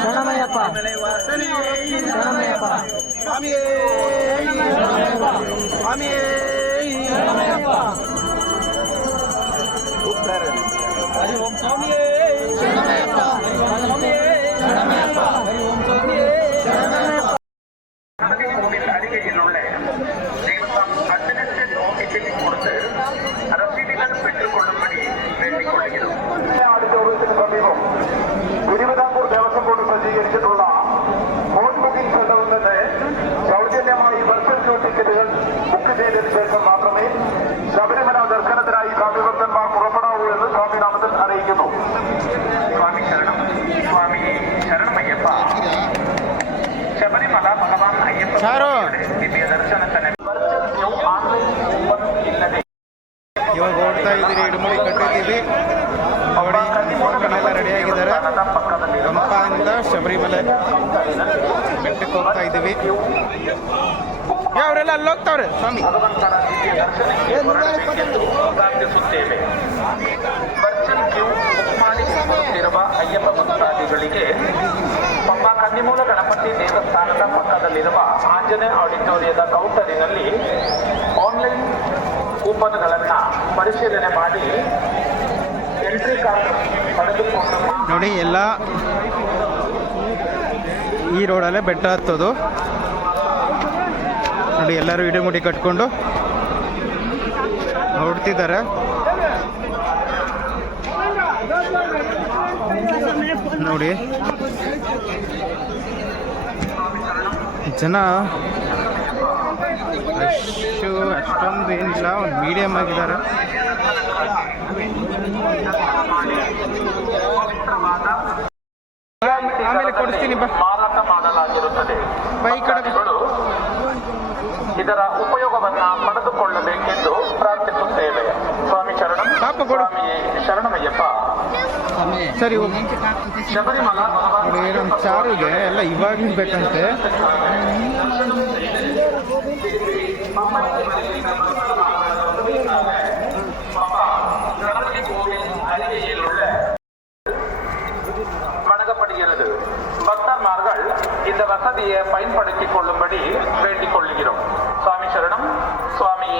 ಶರಣಮಯ್ಯಪ್ಪ ಶರಣಮಯ್ಯಪ್ಪ ಸ್ವಾಮಿಯೇ ಸ್ವಾಮಿಯೇ ಶರಣಮಯ್ಯಪ್ಪ ಹರಿ ಓಂ ಸ್ವಾಮಿಯೇ ಶರಣಮಯ್ಯಪ್ಪ ಸ್ವಾಮಿಯೇ ಶರಣಮಯ್ಯಪ್ಪ ಹರಿ ಓಂ ಸ್ವಾಮಿಯೇ ಶರಣಮಯ್ಯಪ್ಪ. கோவில் அருகில் உள்ள தேவதாம் அட்மினிஸ்ட்ரேட் ஆபீஸில் கொடுத்து ரசீதுகள் பெற்றுக் கொள்ளும்படி வேண்டிக் கொள்கிறோம். ആഡിറ്റോറിയത്തിന് സമീപം തിരുവിതാംകൂർ ദേവസ്വം ബോർഡ് സജ്ജീകരിച്ചിട്ടുള്ള ഫോൺ ബുക്കിംഗ് സെന്ററിൽ നിന്ന് സൗജന്യമായി വെർച്വൽ ക്യൂ ടിക്കറ്റുകൾ ബുക്ക് ചെയ്തതിനു ശേഷം മാത്രമേ ശബരിമല ദർശനത്തിനായി സ്വാമിഭക്തന്മാർ പുറപ്പെടാവൂ എന്ന് സ്വാമിനാമത്തിൽ അറിയിക്കുന്നു. സ്വാമി ശരണം സ്വാമി ശരണമയ്യപ്പ. ശബരിമല ഭഗവാൻ അയ്യപ്പ ದಿವ್ಯ ದರ್ಶನಕ್ಕೆ ಇವಾಗ ಓಡ್ತಾ ಇದ್ದೀರಿ, ಇಡುಮುಡಿ ಕಟ್ಟಿದ್ದೀವಿ ನೋಡಿ. ಮಕ್ಕಳೆಲ್ಲ ರೆಡಿಯಾಗಿದ್ದಾರೆ. ಪಂಪಾದಿಂದ ಶಬರಿಮಲೆ ಬೆಟ್ಟಕ್ಕೆ ಹೋಗ್ತಾ ಇದ್ದೀವಿ. ಅವರೆಲ್ಲ ಅಲ್ಲಿ ಹೋಗ್ತಾವ್ರೆ ಸ್ವಾಮಿ. ಭಗವಂತನ ದಿವ್ಯ ದರ್ಶನಕ್ಕೆ ಪ್ರಾರ್ಥಿಸುತ್ತೇವೆ. ವರ್ಚುವಲ್ ಕ್ಯೂ ಬುಕ್ ಮಾಡಿಕೊಂಡಿರುವ ಅಯ್ಯಪ್ಪ ಭಕ್ತಾದಿಗಳಿಗೆ ಪಂಬಾ ಕನ್ನಿಮೂಲ ಗಣಪತಿ ದೇವಸ್ಥಾನದ ಪಕ್ಕದಲ್ಲಿರುವ ಆಂಜನೇಯ ಆಡಿಟೋರಿಯದ ಕೌಂಟರಿನಲ್ಲಿ ಆನ್ಲೈನ್ ಕೂಪನ್ಗಳನ್ನು ಪರಿಶೀಲನೆ ಮಾಡಿ ಎಂಟ್ರಿ ಕಾರ್ಡ್ ಪಡೆದುಕೊಂಡು ನೋಡಿ. ಎಲ್ಲ ಈ ರೋಡಲ್ಲೇ ಬೆಟ್ಟ ಹತ್ತೋದು ನೋಡಿ. ಎಲ್ಲರೂ ಇಡುಮುಡಿ ಕಟ್ಕೊಂಡು ಹೊರಡ್ತಿದ್ದಾರೆ ನೋಡಿ. ಜನ ಅಷ್ಟೊಂದು ಏನಿಲ್ಲ, ಒಂದು ಮೀಡಿಯಮ್ ಆಗಿದ್ದಾರೆ. ಆಮೇಲೆ ಕೊಡ್ತೀನಿ ಮಾರಾಟ ಮಾಡಲಾಗಿರುತ್ತದೆ. ಬೈಕ್ಗಳು ಇದರ ಉಪಯೋಗವನ್ನ ಪಡೆದುಕೊಳ್ಳಬೇಕೆಂದು ಪ್ರಾರ್ಥಿಸುತ್ತೇವೆ. ಸ್ವಾಮಿ ಶರಣಂ ಸ್ವಾಮಿ ಶರಣಮಯ್ಯಪ್ಪ. ಸರಿ ಶಬರಿಮಲ ನೋಡಿ. ನಮ್ಮ ಚಾರುಗೆ ಎಲ್ಲ ಇವಾಗಿನ ಬೇಕಂತೆ. வழங்கப்படுகிறது. பக்தர்மார்கள் இந்த வசதியை பயன்படுத்திக் கொள்ளும்படி வேண்டிக் கொள்கிறோம். சுவாமி சரணம் சுவாமி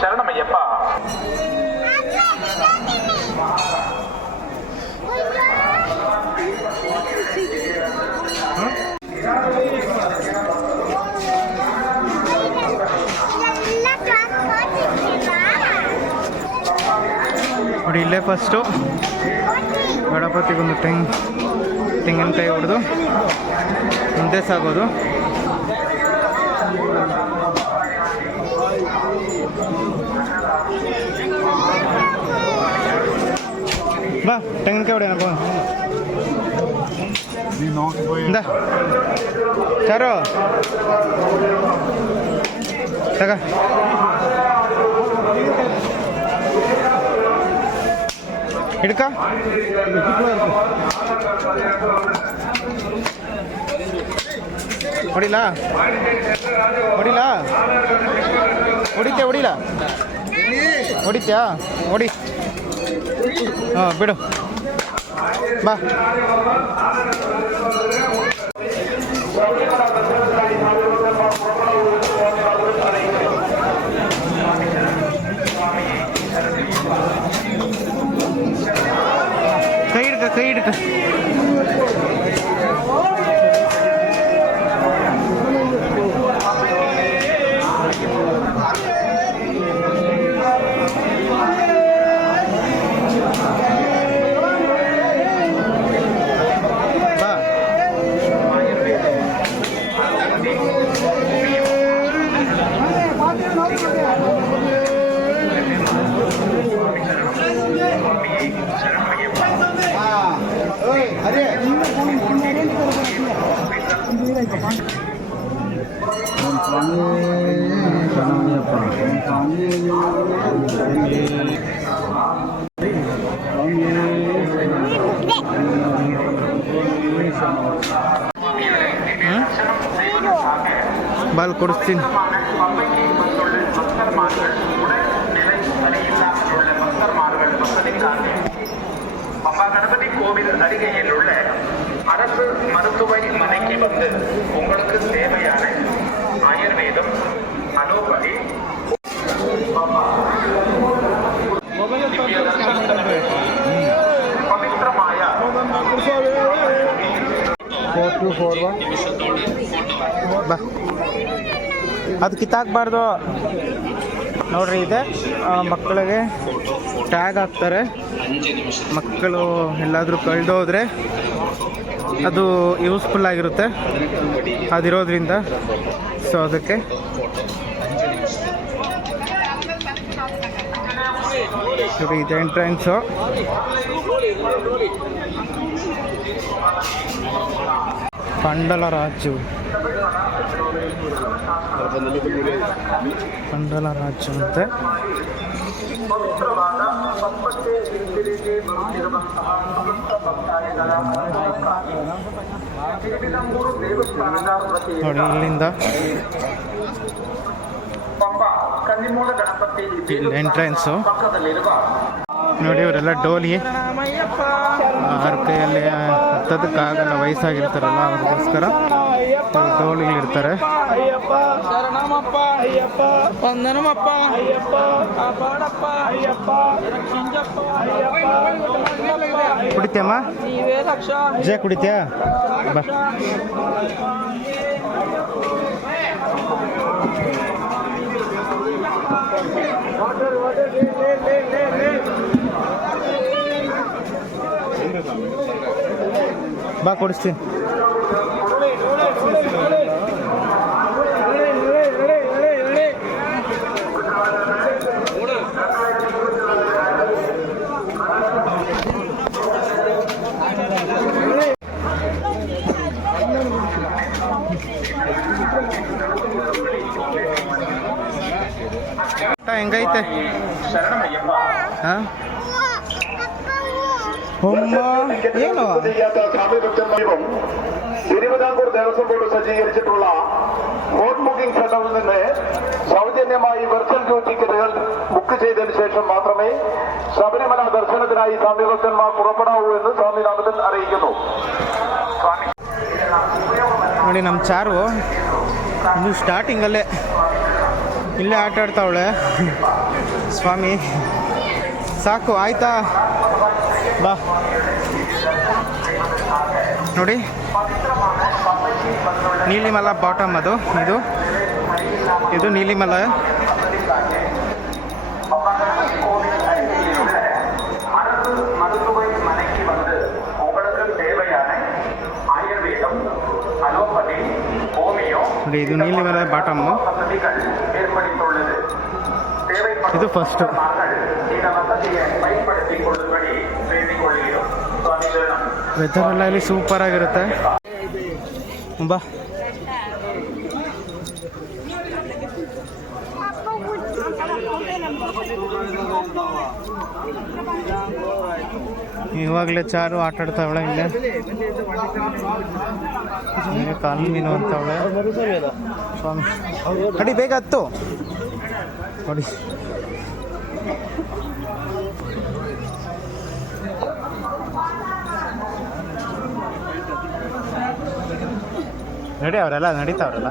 சரணமய்யப்பா. ನೋಡಿ, ಇಲ್ಲೇ ಫಸ್ಟು ಗಣಪತಿಗೊಂದು ತೆಂಗಿನಕಾಯಿ ಹೊಡೆದು ಮುಂದೆ ಸಾಗೋದು. ಬಾ, ತೆಂಗಿನಕಾಯಿ ಹೊಡೆಯನಪ್ಪ. ಚಾರು ತಗ. ಹಿಡ್ಕ. ಹೊಡಿಲಾ ಹೊಡಿಲಾ ಹೊಡಿತ್ಯಾ ಹೊಡಿತ್ಯಾ ಹೊಡಿ. ಹಾಂ, ಬಿಡು. ಬಾ. ಕೈ ಹಿಡ್ಕ. ಬಾಲ್ ಕೊಡಿಸ್ತೀನಿ. பம்பா கணபதி கோவில் அருகையில் உள்ள ಸ್ವಾಮಿಯ ದರ್ಶನಕ್ಕೆ ಪವಿತ್ರಮಾಯ 4241 ಬಾ ಅದು ಕಿತ್ತಾಕ್ಬಾರ್ದು ನೋಡ್ರಿ. ಇದೆ ಮಕ್ಕಳಿಗೆ ಟ್ಯಾಗ್ ಹಾಕ್ತಾರೆ. ಮಕ್ಕಳು ಎಲ್ಲಾದರೂ ಕಳೆದೋದ್ರೆ ಅದು ಯೂಸ್ಫುಲ್ ಆಗಿರುತ್ತೆ ಅದಿರೋದ್ರಿಂದ. ಸೊ ಅದಕ್ಕೆ ಇದು ಎಂಟ್ರೆನ್ಸು. ಪಂಡಲರಾಜು ಅಂತೆ. ನೋಡಿ ಇಲ್ಲಿಂದ ಎಂಟ್ರೆನ್ಸು ನೋಡಿ. ಇವರೆಲ್ಲ ಡೋಲಿ ಅವ್ರ ಕೈಯಲ್ಲಿ ಹತ್ತೋದಕ್ಕಾಗಲ್ಲ, ವಯಸ್ಸಾಗಿರ್ತಾರಲ್ಲ ಅದಕ್ಕೋಸ್ಕರ ಡೋಲಿ ಇರ್ತಾರೆ. ಶರಣಮಪ್ಪ ಅಯ್ಯಪ್ಪ, ವಂದನಮಪ್ಪ ಅಯ್ಯಪ್ಪ, ಕಾಪಾಡಪ್ಪ ಅಯ್ಯಪ್ಪ, ರಕ್ಷಿಂಜಪ್ಪ ಅಯ್ಯಪ್ಪ. ಕುಡಿತೀಯಮ್ಮ? ನೀವೇ ರಕ್ಷ. ಜಯ ಕುಡಿತೀಯಾ? ಬಾ. ಬಾ ಕೊಡಿಸ್ತೀನಿ. ಹೆಂಗೈತೆ? ಹಾಂ ಏನು തിരുവിതാംകൂർ ദേവസ്വം ബോർഡ് സജ്ജീകരിച്ചിട്ടുള്ള ഹോട്ട് ബുക്കിംഗ് സെന്ററിൽ നിന്ന് സൗജന്യമായി വെർച്വൽ ക്യൂ ടിക്കറ്റുകൾ ബുക്ക് ചെയ്തതിനു ശേഷം മാത്രമേ ശബരിമല ദർശനത്തിനായി സ്വാമി ഭക്തന്മാർ പുറപ്പെടാവൂ എന്ന് സ്വാമിനാഥൻ അറിയിക്കുന്നു. ನೋಡಿ ನಮ್ಮ ಚಾರು ಇನ್ನು ಸ್ಟಾರ್ಟಿಂಗಲ್ಲೇ ಇಲ್ಲೇ ಆಟ ಆಡ್ತಾವಳೆ. ಸ್ವಾಮಿ ಸಾಕು ಆಯ್ತಾ? ಬಾ ನೋಡಿ, ನೀಲಿಮಲ ಬಾಟಮ್ ಅದು. ಇದು ನೀಲಿಮಲ. ನೋಡಿ ಇದು ನೀಲಿಮಲ ಬಾಟಮ್ಮು. ಇದು ಫಸ್ಟ್. ವೆದರ್ ಎಲ್ಲ ಇಲ್ಲಿ ಸೂಪರ್ ಆಗಿರುತ್ತೆ. ಬಾ ಇವಾಗಲೇ ಚಾರು ಆಟ ಆಡ್ತಾವಳೆ. ಇಲ್ಲೇ ಕಾಲು ಮೀನು ಅಂತವಳೆ. ಸ್ವಾಮಿ ಅಡಿ ಬೇಗ ಹತ್ತು ನೋಡಿ. ನಡಿ ಅವರೆಲ್ಲ ನಡೀತಾವ್ರಲ್ಲ.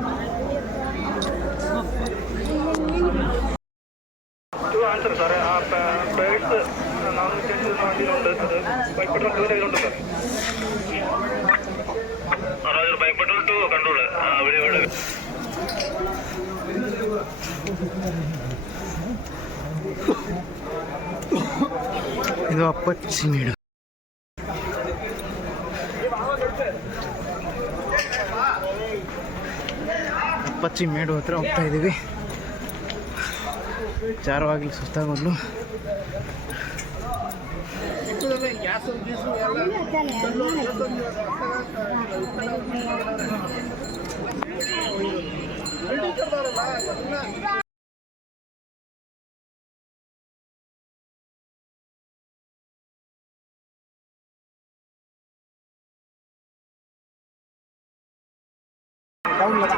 ಇದು ಅಪ್ಪಚ್ಚಿ ಮೇಡು. ಅಪ್ಪಚ್ಚಿ ಮೇಡು ಹತ್ರ ಹೋಗ್ತಾ ಇದ್ದೀವಿ. ಚಾರವಾಗಿ ಸುಸ್ತಾಗೋದ್ಲು.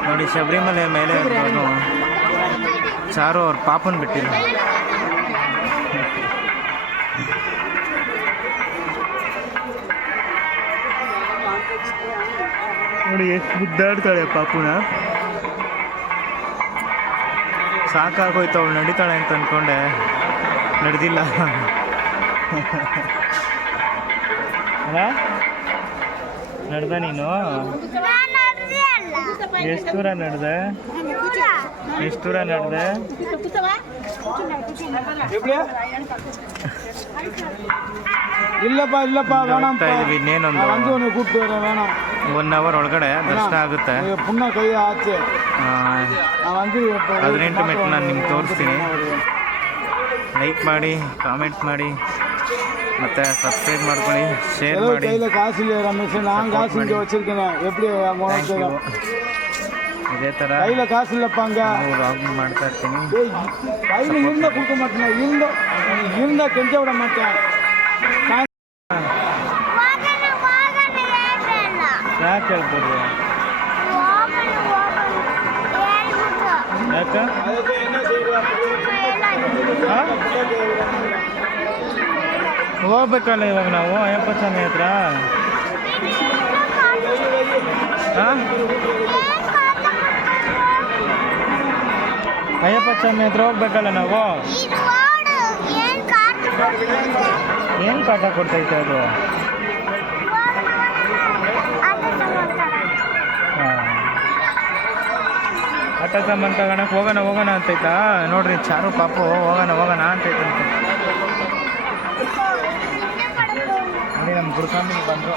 ನೋಡಿ ಶಬರಿಮಲೆ ಮೇಲೆ ಚಾರು ಅವ್ರ ಪಾಪನ್ ಬಿಟ್ಟಿಲ್ಲ. ನೋಡಿ ಎಷ್ಟು ಮುದ್ದಾಡ್ತಾಳೆ ಪಾಪುನ. ಸಾಕಾಗೋಯ್ತು ಅವಳು ನಡೀತಾಳೆ ಅಂತ ಅಂದ್ಕೊಂಡೆ, ನಡೆದಿಲ್ಲ. ಅಲ್ಲ ನಡೆದ ನೀನು ಎಷ್ಟು ದೂರ ನಡೆದೆ ಇಲ್ಲಪ್ಪ ಹೋಗ್ತಾ ಇದೀವಿ. ಇನ್ನೇನೊಂದು 1 ಅವರ್ ಒಳಗಡೆ ದರ್ಶನ ಆಗುತ್ತೆ. ಪುಣ್ಯ ಕೈ ಆಚೆ 18 ಮೆಟ್ಲು ನಾನು ನಿಮ್ಗೆ ತೋರಿಸ್ತೀನಿ. ಲೈಕ್ ಮಾಡಿ, ಕಾಮೆಂಟ್ ಮಾಡಿ, ಮತ್ತು ಸಬ್ಸ್ಕ್ರೈಬ್ ಮಾಡ್ಕೊಳ್ಳಿ, ಶೇರ್ ಮಾಡಿ. கையில் காசு இல்லையா ரமேஷ்? நான் காசு இங்கே வச்சிருக்கேன். எப்படி ಇದೇ ಥರ கையில் காசு இல்லைப்பாங்க. ವ್ಲಾಗ್ ಮಾಡ್ತಾ ಇರ್ತೀನಿ. கையில் இருந்தால் கொடுக்க மாட்டேன், இருந்தால் கெஞ்ச விட மாட்டேன். ಯಾಕೆ ಹೇಳ್ಬೋದು? ಯಾಕೆ ಹೋಗ್ಬೇಕಲ್ಲ ಇವಾಗ ನಾವು ಅಯ್ಯಪ್ಪ ಸ್ವಾಮಿ ಹತ್ರ? ಅಯ್ಯಪ್ಪ ಸ್ವಾಮಿ ಹತ್ರ ಹೋಗ್ಬೇಕಲ್ಲ ನಾವು. ಏನು ಕಾಟ ಕೊಡ್ತೈತೆ ಅದು? ಆಟ ಸಾಮಾನು ತಗೋಣಕ್ಕೆ ಹೋಗೋಣ ಅಂತೈತಾ? ನೋಡ್ರಿ ಚಾರು ಪಾಪು ಹೋಗೋಣ ಅಂತೈತಂತೆ. ನೋಡಿ ನಮ್ಮ ಗುರುಸ್ವಾಮಿ ಬಂದರು.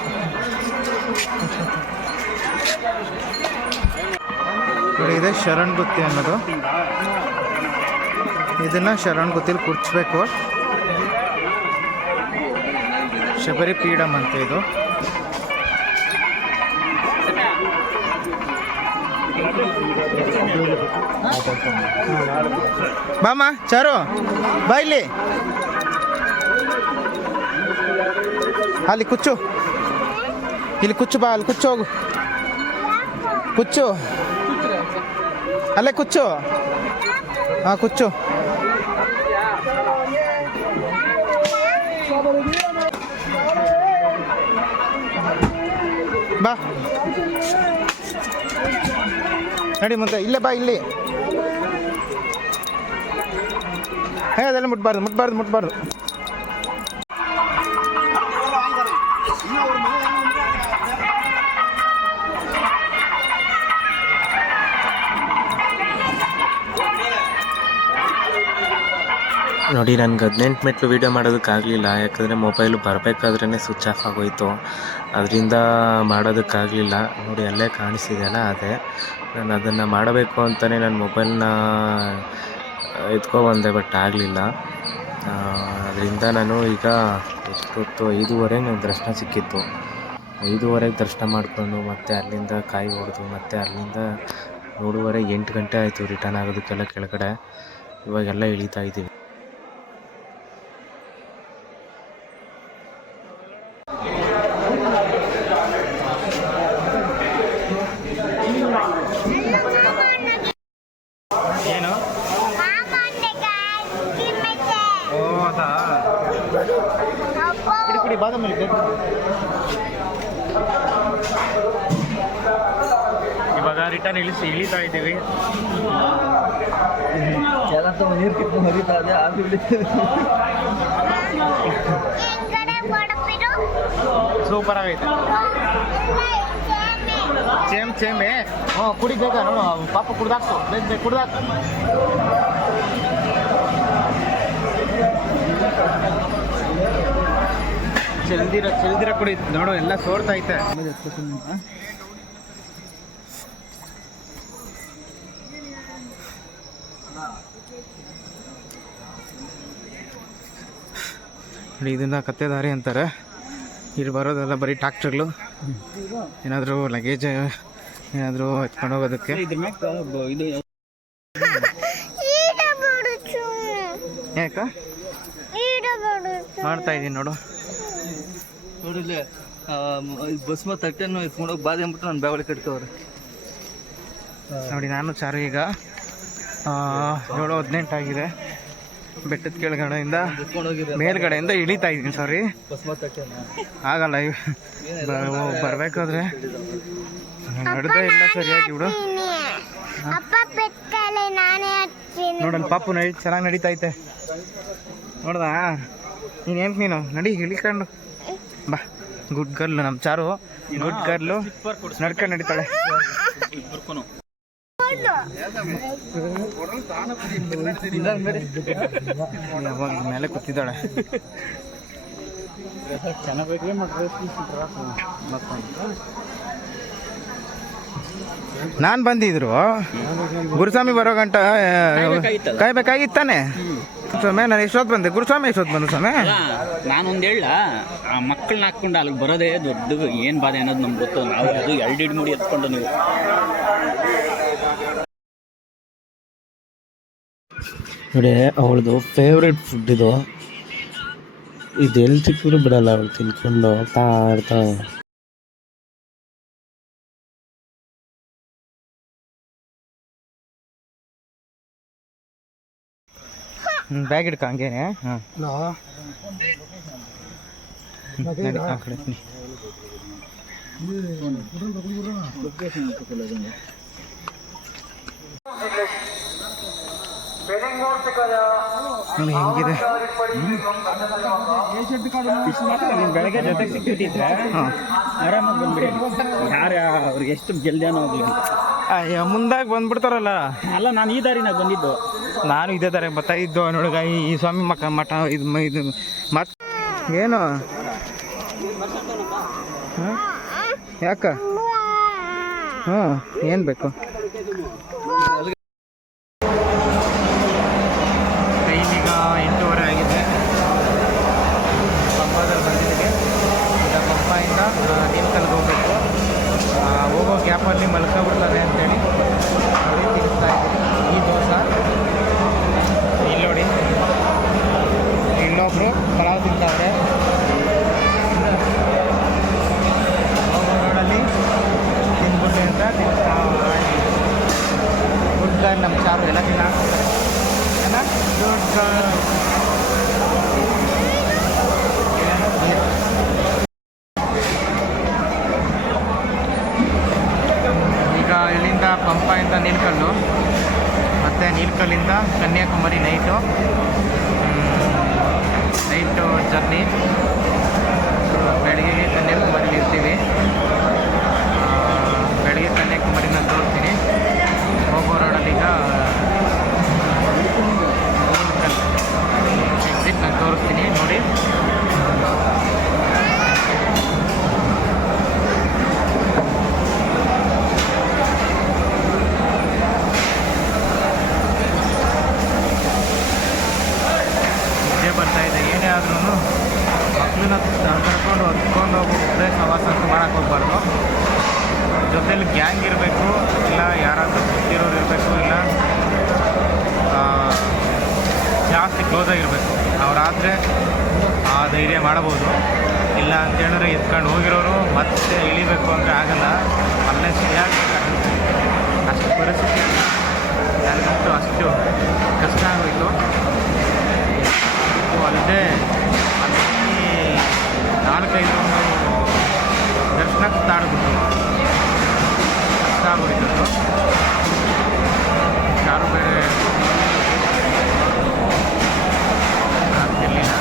ನೋಡಿ ಇದೆ ಶರಣ್ ಗುತ್ತಿ ಅನ್ನೋದು. ಇದನ್ನು ಶರಣ್ ಗುತ್ತಿಲಿ ಕುರ್ಚ್ಬೇಕು. ಶಬರಿ ಪೀಡಮ್ ಅಂತ ಇದು. ಬಾಮ ಚಾರು ಬಾ ಇಲ್ಲಿ. ಅಲ್ಲಿ ಕುಚ್ಚು, ಇಲ್ಲಿ ಕುಚ್ಚು ಬಾ, ಅಲ್ಲಿ ಕುಚ್ಚು ಹೋಗು. ಕುಚ್ಚು ಅಲ್ಲೇ ಕುಚ್ಚು. ಹಾಂ ಕುಚ್ಚು. ಬಾ ನಡಿ ಮುಂದೆ. ಇಲ್ಲೇ ಬಾ ಇಲ್ಲಿ. ಅದೆಲ್ಲ ಮುಟ್ಬಾರ್ದು. ನೋಡಿ ನನಗೆ 18 ಮೆಟ್ಲು ವೀಡಿಯೋ ಮಾಡೋದಕ್ಕಾಗಲಿಲ್ಲ. ಯಾಕಂದರೆ ಮೊಬೈಲು ಬರಬೇಕಾದ್ರೇ ಸ್ವಿಚ್ ಆಫ್ ಆಗೋಯಿತು. ಅದರಿಂದ ಮಾಡೋದಕ್ಕಾಗಲಿಲ್ಲ. ನೋಡಿ ಅಲ್ಲೇ ಕಾಣಿಸಿದೆಯಲ್ಲ ಅದೇ. ನಾನು ಅದನ್ನು ಮಾಡಬೇಕು ಅಂತಲೇ ನನ್ನ ಮೊಬೈಲ್ನ ಎತ್ಕೊಬಂದೆ, ಬಟ್ ಆಗಲಿಲ್ಲ. ಅದರಿಂದ ನಾನು ಈಗ ಎಷ್ಟೊತ್ತು 5:30 ನನಗೆ ದರ್ಶನ ಸಿಕ್ಕಿತ್ತು. 5:30ಗೆ ದರ್ಶನ ಮಾಡಿಕೊಂಡು ಮತ್ತೆ ಅಲ್ಲಿಂದ ಕಾಯಿ ಹೊಡೆದು ಮತ್ತೆ ಅಲ್ಲಿಂದ 7:30 8 ಗಂಟೆ ಆಯಿತು ರಿಟರ್ನ್ ಆಗೋದಕ್ಕೆಲ್ಲ ಕೆಳಗಡೆ. ಇವಾಗೆಲ್ಲ ಇಳಿತಾ ಇದ್ದೀವಿ. ಏನು ಹೌದಾ? ಕುಡಿ ಬಾದಾಮಿ ಇವಾಗ ರಿಟರ್ನ್ ಇಳಿತಾ ಇದ್ದೀವಿ. ನೀರು ಕಿತ್ತು ಹರಿತಾ ಇದೆ. ಸೂಪರ್ ಆಗೈತೆ. ಸೇಮೆ ಕುಡಿಬೇಕಾ? ನೋಡು ಪಾಪ ಕುಡ್ದಾಕ್ತು, ಬೇಕು ಕುಡ್ದಾಕ್ತು. ಚೆಲ್ದಿರ ಕುಡಿ. ನೋಡು ಎಲ್ಲ ಸೋರ್ತಾ ಐತೆ. ಇದನ್ನ ಕತ್ತೆ ದಾರಿ ಅಂತಾರೆ. ಇಲ್ಲಿ ಬರೋದೆಲ್ಲ ಬರೀ ಟ್ರಾಕ್ಟರ್ಗಳು, ಏನಾದರೂ ಲಗೇಜ್ ಏನಾದರೂ ಎತ್ಕೊಂಡು ಹೋಗೋದಕ್ಕೆ. ಯಾಕ ಮಾಡ್ತಾ ಇದ್ದೀನಿ ನೋಡು. ನೋಡಿಲ್ಲ ಬಸ್ ಮತ್ತೆ ತಟ್ಟೆನ್ನು ಎತ್ಕೊಂಡು ಹೋಗಿ ಬಾದೆ ಅಂದ್ಬಿಟ್ಟು ನಾನು ಬೆವಳಿ ಕಟ್ತವ್ರೆ. ನೋಡಿ ನಾನು ಚಾರು ಈಗ 7:18 ಆಗಿದೆ. ಬೆಟ್ಟದ ಕೆಳಗಡೆಯಿಂದ ಮೇಲ್ಗಡೆಯಿಂದ ಇಳಿತಾ ಇದ್ದೀನಿ. ಸಾರಿ ಆಗಲ್ಲ, ಬರಬೇಕಾದ್ರೆ ನಡೆದೇ ಇಲ್ಲ ಸರಿಯಾಗಿ. ಬಿಡು ನೋಡೋಣ, ಪಾಪು ಚೆನ್ನಾಗಿ ನಡೀತಾ ಐತೆ. ನೋಡ್ದಾ ನೀನೇನು ನೀನು ನಡಿ ಇಳಿಕೊಂಡು ಬಾ. ಗುಡ್ ಗರ್ಲು ನಮ್ಮ ಚಾರು, ಗುಡ್ ಗರ್ಲು, ನಡ್ಕೊಂಡು ನಡೀತಾಳೆ. ಯಾವಾಗ ಮೇಲೆ ಕೂತಿದ್ದಾಳೆ. ನಾನು ಬಂದಿದ್ರು ಗುರುಸ್ವಾಮಿ ಬರೋ ಗಂಟ ಕಾಯ್ಬೇಕಾಗಿತ್ತಾನೆ. ಸ್ವಾಮಿ ನಾನು ಎಷ್ಟೊತ್ತು ಬಂದೆ, ಗುರುಸ್ವಾಮಿ ಎಷ್ಟೊತ್ತು ಬಂದು ಸ್ವಾಮಿ? ನಾನೊಂದು ಹೇಳ, ಆ ಮಕ್ಕಳನ್ನ ಹಾಕ್ಕೊಂಡು ಅಲ್ಲಿಗೆ ಬರೋದೇ ದೊಡ್ಡ ಏನು ಬಾಧೆ ಅನ್ನೋದು ನಮ್ಗೆ ಗೊತ್ತು. ನಾವು ಅದು 2 ಮುಡಿ ಎತ್ಕೊಂಡು ನೀವು ನೋಡಿ, ಅವಳದು ಫೇವ್ರೆಟ್ ಫುಡ್ ಇದು ಎಲ್ಲಿ ಸಿಕ್ಕಿದ್ರು ಬಿಡಲ್ಲ ಅವಳು, ತಿನ್ಕೊಂಡು ಹೋಗ್ತಾ ಇರ್ತಾಳೆ. ಬ್ಯಾಗ್ ಇಡ್ಕ ಹಂಗೇನೆ. ಹಾಂ ಹೆಂಗಿದೆ ಬೆಳಗ್ಗೆ ಜೊತೆಗೆ ಸಿಕ್ಕಿಬಿಟ್ಟಿದ್ರೆ ಆರಾಮಾಗಿ ಬಂದ್ಬಿಡಿ. ಯಾರು ಅವ್ರಿಗೆ ಎಷ್ಟು ಜಲ್ದಿನೋ ಹೋಗ್ಲಿ. ಅಯ್ಯ ಮುಂದಾಗಿ ಬಂದ್ಬಿಡ್ತಾರಲ್ಲ. ಅಲ್ಲ, ನಾನು ಈ ದಾರಿನಾಗ ಬಂದಿದ್ದು. ನಾನು ಇದೇ ದಾರ ಬರ್ತಾ ಇದ್ದು ನೋಡುಗ. ಈ ಸ್ವಾಮಿ ಮಠ ಇದು ಮತ್ತೆ ಏನು ಹಾಂ ಯಾಕ? ಹಾಂ ಏನು ಬೇಕು? ಟೈಮೀಗ 8:15 ಆಗಿದೆ. ಪಂಪದಲ್ಲಿ ಬಂದಿದ್ದೀವಿ. ಈಗ ಪಂಪದಿಂದ ನೀಲ್ಕಲ್ಗೆ ಹೋಗ್ಬೇಕು. ಹೋಗೋ ಗ್ಯಾಪಲ್ಲಿ ಮಲ್ಕೊಬಿಡ್ತಾರೆ ಅಂತೇಳಿ ನೋಡಿ ತಿನ್ನಿಸ್ತಾ ಇದ್ದೀನಿ. ಈ ದೋಸೆ ಇಲ್ಲಿ ನೋಡಿ, ಇನ್ನೊಬ್ರು ಪಲಾವ್ ತಿಂತಾವ್ರೆ. ಹೋಗೋ ರೋಡಲ್ಲಿ ತಿನ್ಬಿಡ್ಲಿ ಅಂತ ತಿನ್ನಿಸ್ತಾ ಗುಡ್ ಗರ್ಲ್ ನಮ್ಮ ಚಾರು ಎಲ್ಲ ತಿನ್ನ ಗುಡ್ ಗರ್ಲ್. ಈಗ ಇಲ್ಲಿಂದ ಪಂಪದಿಂದ ನೀಲ್ಕಲ್ಲು, ಮತ್ತು ನೀಲ್ಕಲ್ಲಿಂದ ಕನ್ಯಾಕುಮಾರಿ ನೈಟು ಜರ್ನಿ. ಬೆಳಗ್ಗೆ ಕನ್ಯಾಕುಮಾರಿಲಿ ಇರ್ತೀವಿ. ಬೆಳಗ್ಗೆ ಕನ್ಯಾಕುಮಾರಿನ ತೋರಿಸ್ತೀನಿ. ಹೋಗೋ ರೋಡಲ್ಲಿ ಈಗ ಎಕ್ಸಿಟ್ ನಾನು ತೋರಿಸ್ತೀನಿ ನೋಡಿ. ಬರ್ತಾ ಇದೆ. ಏನೇ ಆದ್ರೂ ಮಕ್ಕಳನ್ನ ಕರ್ಕೊಂಡು ಹೊತ್ಕೊಂಡು ಹೋಗ್ಬಿಟ್ರೆ ಸವಾಸ ಅಂತ ಮಾಡೋಕ್ಕೆ ಹೋಗ್ಬಾರ್ದು. ಜೊತೇಲಿ ಗ್ಯಾಂಗ್ ಇರಬೇಕು, ಇಲ್ಲ ಯಾರಾದರೂ ಗೊತ್ತಿರೋರು ಇರಬೇಕು, ಇಲ್ಲ ಜಾಸ್ತಿ ಕ್ಲೋಸಾಗಿರಬೇಕು. ಅವರಾದರೆ ಆ ಧೈರ್ಯ ಮಾಡಬೋದು. ಇಲ್ಲ ಅಂತೇಳಿದ್ರೆ ಎತ್ಕೊಂಡು ಹೋಗಿರೋರು ಮತ್ತೆ ಇಳಿಬೇಕು ಅಂದರೆ ಆಗಲ್ಲ, ಅಲ್ಲೇ ಸ್ಟೇ ಆಗಬೇಕಾಗುತ್ತೆ. ಅಷ್ಟು ಪರಿಸ್ಥಿತಿ ನನಗಂತೂ ಅಷ್ಟು ಕಷ್ಟ ಆಗೋಯಿತು. ಅಲ್ಲದೆ ಅಲ್ಲಿ 4-5 ದರ್ಶನಕ್ಕೆ ತಾಡ್ಬಿಟ್ಟು ಕಷ್ಟ ಆಗೋಯ್ತು. ಯಾರು ಬೇರೆ ಆಗ್ತಿರ್ಲಿಲ್ಲ.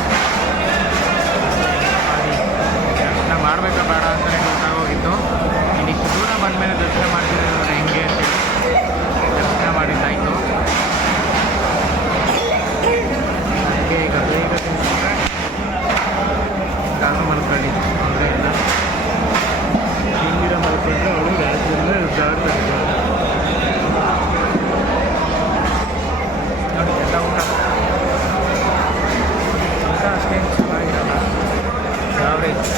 ದರ್ಶನ ಮಾಡಬೇಕಾ ಬೇಡ ಅಂತಲೇ ಗೊತ್ತಾಗೋಗಿತ್ತು. ಇನ್ನಿಷ್ಟು ದೂರ ಬಂದಮೇಲೆ ದರ್ಶನ ಮಾಡ್ತಿದ್ರೆ ಹೆಂಗೆ ಅಂತೇಳಿ ದರ್ಶನ ಮಾಡಿದ್ದಾಯಿತು. ಈಗ ಬೇಗ ತಿನ್ಸಿದ್ರೆ ಕಾಲು ಮಲ್ಕೊಳ್ಳಿ ಅಂದರೆ ಇಲ್ಲ. ಹಿಂದಿರ ಮಲ್ಕೊಂಡ್ರೆ ಅವಳು ರಾತ್ರಿಯಿಂದ ಜಾಡ್ತಾರೆ. ನೋಡಿ ಎಲ್ಲ ಊಟ ಅಷ್ಟೇನು ಚೆನ್ನಾಗಿರಲ್ಲ, ಯಾವ್ರೇಜ್.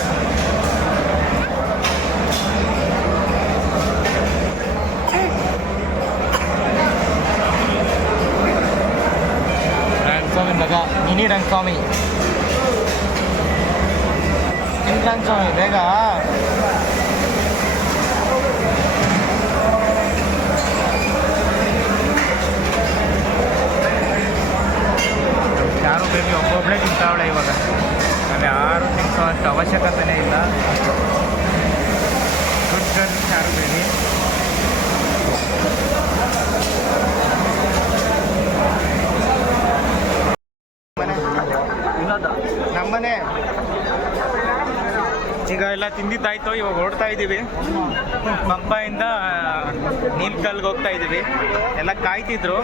ರಂಗಸ್ವಾಮಿ ಮಗ ಮಿನಿ ರಂಗಸ್ವಾಮಿ. ರಂಗಸ್ವಾಮಿ ಬೇಗ ಯಾರು ಬೇಬಿ ಒಬ್ಬೊಬ್ಬಳೇ ತಿಂತಾವಳೆ ಇವಾಗ. ನಾವು ಯಾರು ತಿನ್ಸೋ ಅಷ್ಟು ಅವಶ್ಯಕತೆನೇ ಇಲ್ಲ. ಗುಡ್ ಗರ್ಲ್ ಯಾರು ಬೇಬಿ. ನಮ್ಮನೆ ಈಗ ಎಲ್ಲ ತಿಂದಿದ್ದಾಯ್ತು. ಇವಾಗ ಹೊರಡ್ತಾ ಇದ್ದೀವಿ. ಪಂಪಾಯಿಂದ ನೀಲ್ಕಲ್ಗೆ ಹೋಗ್ತಾ ಇದ್ದೀವಿ. ಎಲ್ಲ ಕಾಯ್ತಿದ್ರು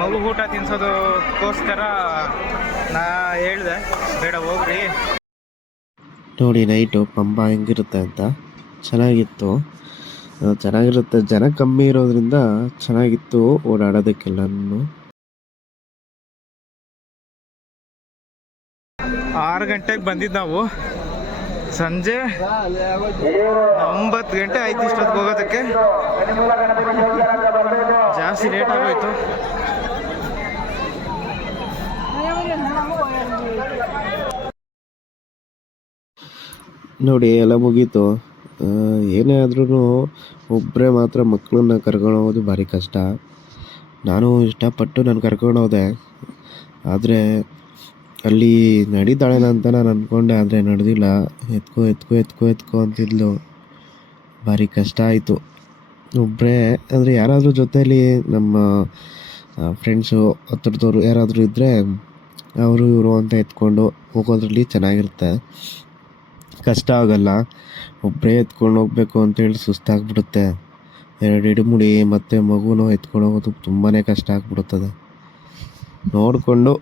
ಮಗು ಊಟ ತಿನ್ಸೋದಕ್ಕೋಸ್ಕರ ನಾ ಹೇಳಿದೆ ಬೇಡ ಹೋಗ್ರಿ. ನೋಡಿ ನೈಟು ಪಂಪ ಹೆಂಗಿರುತ್ತೆ ಅಂತ. ಚೆನ್ನಾಗಿರುತ್ತೆ. ಜನ ಕಮ್ಮಿ ಇರೋದ್ರಿಂದ ಚೆನ್ನಾಗಿತ್ತು ಓಡಾಡೋದಕ್ಕೆಲ್ಲನೂ. 6 ಗಂಟೆಗೆ ಬಂದಿದ್ದು ನಾವು. ಸಂಜೆ 9 ಗಂಟೆ ಆಯ್ತು ಇಷ್ಟೊತ್ತಿಗೆ ಹೋಗೋದಕ್ಕೆ. ಜಾಸ್ತಿ ಲೇಟ್ ಆಗೋಯ್ತು. ನೋಡಿ ಎಲ್ಲ ಮುಗೀತು. ಏನೇ ಆದ್ರೂ ಒಬ್ಬರೇ ಮಾತ್ರ ಮಕ್ಕಳನ್ನ ಕರ್ಕೊಂಡು ಹೋಗೋದು ಭಾರಿ ಕಷ್ಟ. ನಾನು ಇಷ್ಟಪಟ್ಟು ನಾನು ಕರ್ಕೊಂಡು ಹೋದೆ. ಆದರೆ ಅಲ್ಲಿ ನಡೀತಾಳೇನ ಅಂತ ನಾನು ಅಂದ್ಕೊಂಡೆ, ಆದರೆ ನಡೆದಿಲ್ಲ. ಎತ್ಕೋ ಎತ್ಕೋ ಎತ್ಕೋ ಎತ್ಕೋ ಅಂತಿದ್ಲು. ಭಾರಿ ಕಷ್ಟ ಆಯಿತು. ಒಬ್ಬರೇ ಅಂದರೆ ಯಾರಾದರೂ ಜೊತೆಯಲ್ಲಿ ನಮ್ಮ ಫ್ರೆಂಡ್ಸು ಹತ್ರದವ್ರು ಯಾರಾದರೂ ಇದ್ದರೆ ಅವರು ಇವರು ಅಂತ ಎತ್ಕೊಂಡು ಹೋಗೋದ್ರಲ್ಲಿ ಚೆನ್ನಾಗಿರುತ್ತೆ, ಕಷ್ಟ ಆಗೋಲ್ಲ. ಒಬ್ಬರೇ ಎತ್ಕೊಂಡು ಹೋಗ್ಬೇಕು ಅಂತೇಳಿ ಸುಸ್ತಾಗ್ಬಿಡುತ್ತೆ. 2 ಇಡಮುಡಿ ಮತ್ತು ಮಗುನೂ ಎತ್ಕೊಂಡು ಹೋಗೋದು ತುಂಬಾ ಕಷ್ಟ ಆಗಿಬಿಡುತ್ತದೆ. ನೋಡಿಕೊಂಡು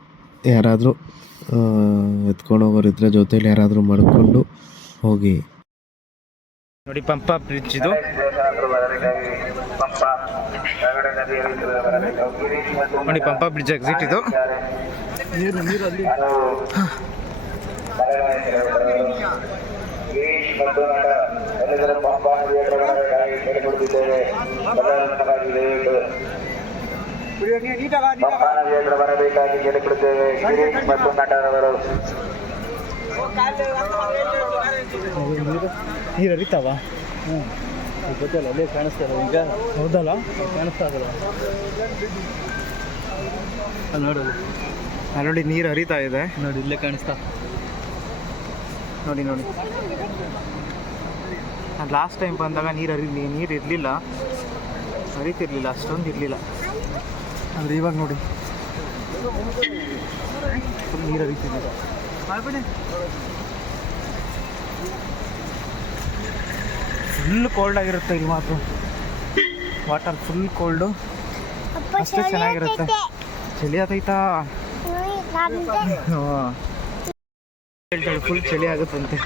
ಯಾರಾದರೂ ಎತ್ಕೊಂಡು ಹೋಗೋರಿದ್ರೆ ಜೊತೇಲಿ ಯಾರಾದರೂ ಮಾಡ್ಕೊಂಡು ಹೋಗಿ. ನೋಡಿ ಪಂಪ ಬ್ರಿಡ್ಜ್ ಇದು. ನೋಡಿ ಪಂಪ ಬ್ರಿಡ್ಜ್ ಎಕ್ಸಿಟ್ ಇದು. ಬರಬೇಕಾಗಿ ಕೇಳಿಕೊಡುತ್ತೇವೆ. ಗಿರೀಶ್ ಮತ್ತು ನಟರವರು ನೀರು ಹರಿತಾವ? ಗೊತ್ತಲ್ಲ, ಅಲ್ಲೇ ಕಾಣಿಸ್ತಾರ ಈಗ. ಹೌದಲ್ಲ, ಕಾಣಿಸ್ತಾ ಆಗಲ್ಲ ನೋಡೋದು. ನೋಡಿ ನೀರು ಹರಿತಾ ಇದೆ. ನೋಡಿ ಇಲ್ಲೇ ಕಾಣಿಸ್ತಾ. ನೋಡಿ ನಾನು ಲಾಸ್ಟ್ ಟೈಮ್ ಬಂದಾಗ ನೀರು ಇರಲಿಲ್ಲ, ಹರಿತಿರ್ಲಿಲ್ಲ, ಅಷ್ಟೊಂದು ಇರಲಿಲ್ಲ. ಅಂದರೆ ಇವಾಗ ನೋಡಿ ಫುಲ್ ನೀರು ಹರಿತಿದ್ದೀರ. ಫುಲ್ ಕೋಲ್ಡ್ ಆಗಿರುತ್ತೆ ಇಲ್ಲಿ ಮಾತ್ರ. ವಾಟರ್ ಫುಲ್ ಕೋಲ್ಡು, ಅಷ್ಟೇ ಚೆನ್ನಾಗಿರುತ್ತೆ. ಚಳಿ ಆತೈತಾ? ಹೇಳ್ತಾಳೆ ಫುಲ್ ಚಳಿ ಆಗುತ್ತಂತೆ.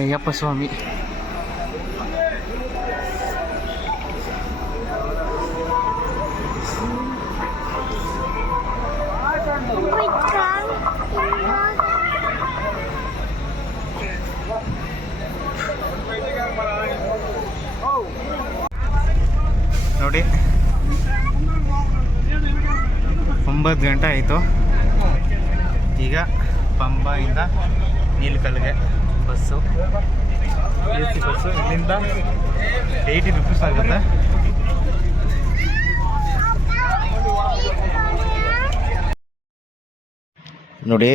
ಅಯ್ಯಪ್ಪ ಸ್ವಾಮಿ. ನೋಡಿ 9 ಗಂಟೆ ಆಯಿತು. ಈಗ ಪಂಬಾಯಿಂದ ನೀಲ್ಕಲ್ಗೆ ಬಸ್ಸು, AC ಬಸ್ಸು. ಇಲ್ಲಿಂದ 80 ರೂಪೀಸ್ ಆಗುತ್ತೆ. ನೋಡಿ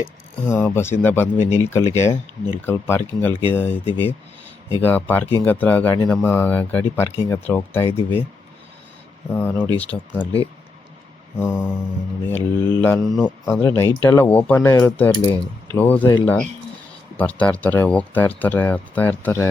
ಬಸ್ಸಿಂದ ಬಂದ್ವಿ ನೀಲ್ಕಲ್ ಪಾರ್ಕಿಂಗಲ್ಲಿಗೆ ಇದ್ದೀವಿ. ಈಗ ಪಾರ್ಕಿಂಗ್ ಹತ್ರ ನಮ್ಮ ಗಾಡಿ ಪಾರ್ಕಿಂಗ್ ಹತ್ರ ಹೋಗ್ತಾ ಇದ್ದೀವಿ. ನೋಡಿ ಇಷ್ಟೊತ್ತಿನಲ್ಲಿ ನೋಡಿ ಎಲ್ಲನೂ ಅಂದರೆ ನೈಟೆಲ್ಲ ಓಪನ್ನೇ ಇರುತ್ತೆ, ಅಲ್ಲಿ ಕ್ಲೋಸೇ ಇಲ್ಲ. ಬರ್ತಾ ಇರ್ತಾರೆ, ಹೋಗ್ತಾ ಇರ್ತಾರೆ, ಹತ್ತಾ ಇರ್ತಾರೆ.